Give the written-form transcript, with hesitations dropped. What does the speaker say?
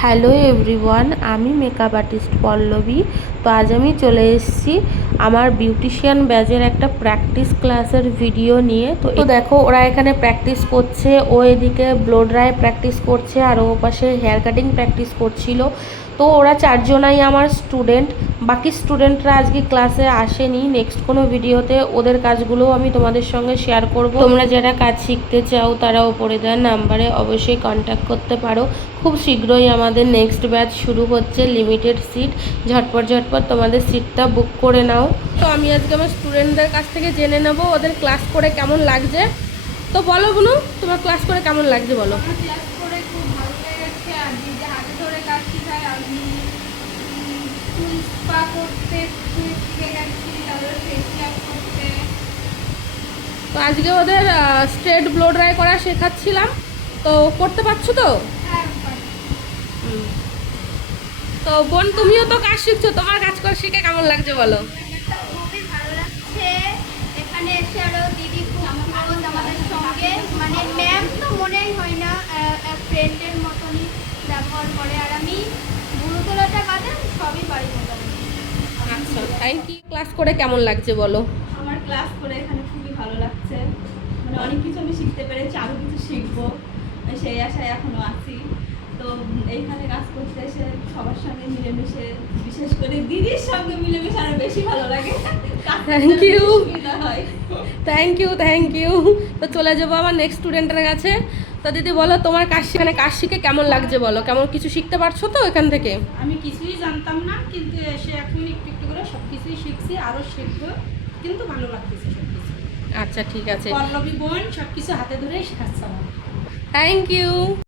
Hello everyone, আমি makeup artist Pallavi. তো আজ আমি চলে এসেছি আমার বিউটিশিয়ান ব্যাচের একটা প্র্যাকটিস ক্লাসের ভিডিও নিয়ে। তো দেখো ওরা এখানে প্র্যাকটিস করছে, ও এদিকে ব্লো ড্রাই প্র্যাকটিস করছে আর ও পাশে হেয়ার কাটিং প্র্যাকটিস করছিল। তো ওরা চারজনাই আমার স্টুডেন্ট, বাকি স্টুডেন্টরা আজকে ক্লাসে আসেনি। নেক্সট কোনো ভিডিওতে ওদের কাজগুলো আমি তোমাদের সঙ্গে শেয়ার করব। তোমরা যারা কাজ শিখতে চাও তারা ওপরে দেওয়া নাম্বারে অবশ্যই কন্ট্যাক্ট করতে পারো। খুব শীঘ্রই আমাদের নেক্সট ব্যাচ শুরু হচ্ছে, লিমিটেড সিট। ঝটপট তোমাদের সিটটা বুক করে নাও। তো আমি আজকে আমার স্টুডেন্টদের কাছ থেকে জেনে নেব ওদের ক্লাস করে কেমন লাগছে। তো বলো বুনু, তোমার ক্লাস করে কেমন লাগছে বলো। ক্লাস করে খুব ভালো লেগেছে। আর যে হাতে ধরে কাজ শেখায়, আমি ফুল স্পা করতে শিখে গেছি, তারপরে ফেসিয়াল করতে। তো আজকে ওদের স্ট্রেট ব্লো ড্রাই করা শেখাচ্ছিলাম, তো করতে পারছো তো? হ্যাঁ, তো বোন, তুমিও তো কাজ শিখছো, তোমার কাজ করে শিখে কেমন লাগছে বলো। খুবই ভালো লাগছে। এখানে এসে আরো দিদি খুব ক্লোজ আমাদের সঙ্গে, মানে ম্যাম তো মনেই হয় না, ফ্রেন্ডের মতনই ব্যবহার করে। আর আমি গুরুতলাটা বাদে সবই পারি মোটামুটি। আচ্ছা, থ্যাংক ইউ। ক্লাস করে কেমন লাগছে বলো। আমার ক্লাস করে এখানে খুবই ভালো লাগছে, মানে অনেক কিছু আমি শিখতে পেরেছি, আরও কিছু শিখবো সেই আশায় এখনো আছি। তো এইখানে কাজ করতে এসে সবার সঙ্গে মিলেমিশে, বিশেষ করে দিদির সঙ্গে মিলেমিশে আরো বেশি ভালো লাগে। থ্যাংক ইউ, সুবিধা হয়। Thank you. তো চলে যাবো আমার নেক্সট স্টুডেন্টের কাছে। তো দিদি বলো, তোমার কাজ শিখে কেমন লাগছে বলো, কেমন কিছু শিখতে পারছো তো এখান থেকে? আমি কিছুই জানতাম না, কিন্তু এসে এখন একটু একটু করে সব কিছুই শিখছি, আরও শিখবো, কিন্তু ভালো লাগতেছে সব কিছু। আচ্ছা ঠিক আছে, পল্লবী বোন সব কিছু হাতে ধরেই শেখাচ্ছে আমার। Thank you.